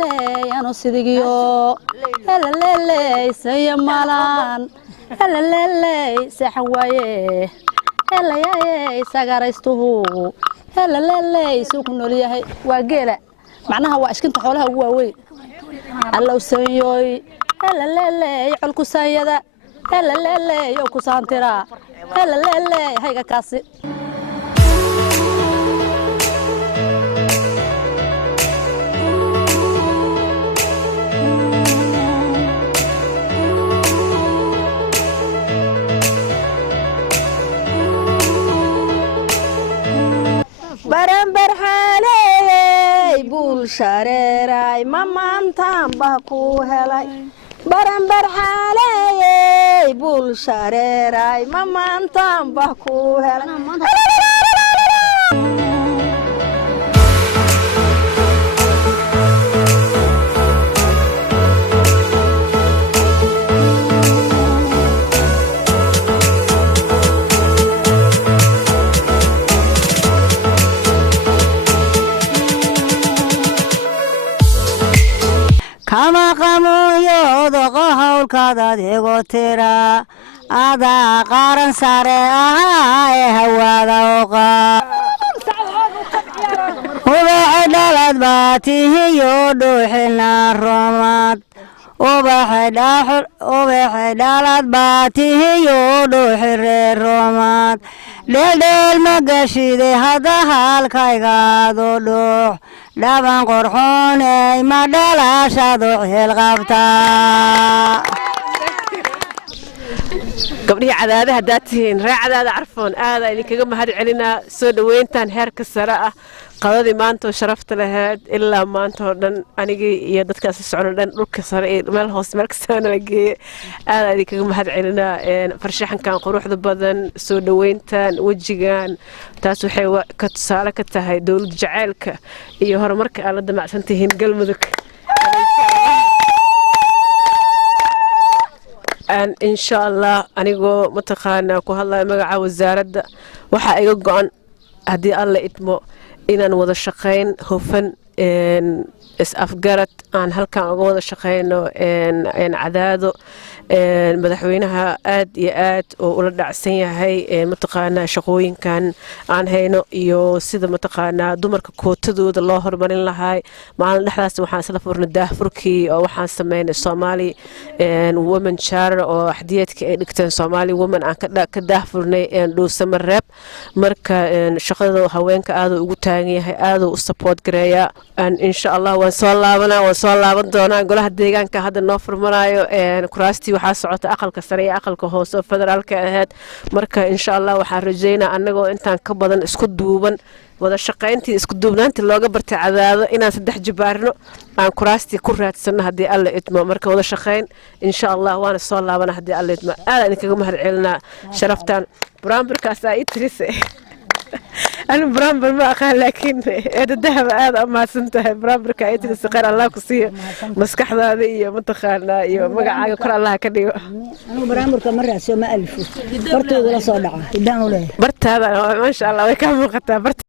لا أنا صديقيو لا سيمالان لا سحوايه لا يا سجاريسته لا سكون ليه وجيلة معناها واشكنت حولها هو وين الله سيوي لا يعلق سيدا لا يوكو سانترا لا هيك كاسي برنبر حالي بول شريراي مامان تامباكو هلاي برنبر حالي بول شريراي مامان تامباكو هلاي kama qamuyo doqahawlkaada adigoo tira adaa qaran sare ahaa ee hawaada oqa ubaxa dhalad baa tihiyo dhuuxilna roomad ubaxa dhalad baa tihiyo dhuuxil reer roomad dheeldheel ma gashide hadda halkaygaado dhuux dhaban qorxooney ma dhalaashadu xilqabtaa gabdhihii cadaada haddaad tihiin ree cadaada carfoon aada idinkaga mahad celinaa soo dhoweyntan heerka sare ah qadadii maanta oo sharafta lahayd ilaa maanta oo dhan anigii iyo dadkaasi socno dhan dhulka sare iyo meel hoose meel kastaba nala geeye aada idinkaga mahad celinaa farshaxankan quruxda badan soo dhoweyntan wejigan taas waxay ka tusaale ka tahay dowlad jaceylka iyo horumarka aad la damacsan tihiin galmudug إن شاء الله أنيقو متقانا كهلا مجا وزارة وحا إيجو قان هدي الله إتمو إن وضع الشقين هوفن إن أفجرت عن هالكان وضع الشقين إن عداده مدحوينها آد يآد ولدع سنة هاي متقانا شقوين كان عن هينو يو سيدا متقانا دمرك كوتدو الله هربانين لهاي معنا نحلاس وحان سلفور نداه فركي أو وحان سمين الصومالي ومن شار أو حديتك نكتن صومالي ومن عن كداه فرني لو سمر راب مركا شقدو هوينك آدو وقتاني هاي آدو السبورت قرية إن شاء الله وانصال الله بدونا نقولها ديغان كهذا النوفر مرايو كراستي waxaa socota aqalka sare iyo aqalka hoose federaalka ahayd marka insha Allah waxaan rajeynaa anagoo intaan ka badan isku duuban wada shaqayntii isku duubnaantii looga bartay cadaado inaan saddex jibaarno aan kuraastii ku raadsano haddii alla idmo marka wada shaqayn insha Allah waana soo laabana haddii alla idmo aad idinkaga mahad celinaa sharaftan buraanburkaas ay tirise أنا برامبر ما أخاف لكن هذا الذهب هذا ما سنته برامبر كأيت السقير الله كسيه مسكح هذه منتخبنا يوم مقع كر الله كديو أنا برامبر كمرة سو ما ألف برتو ولا صدعة يدانو له برت هذا ما شاء الله وكم وقتها برت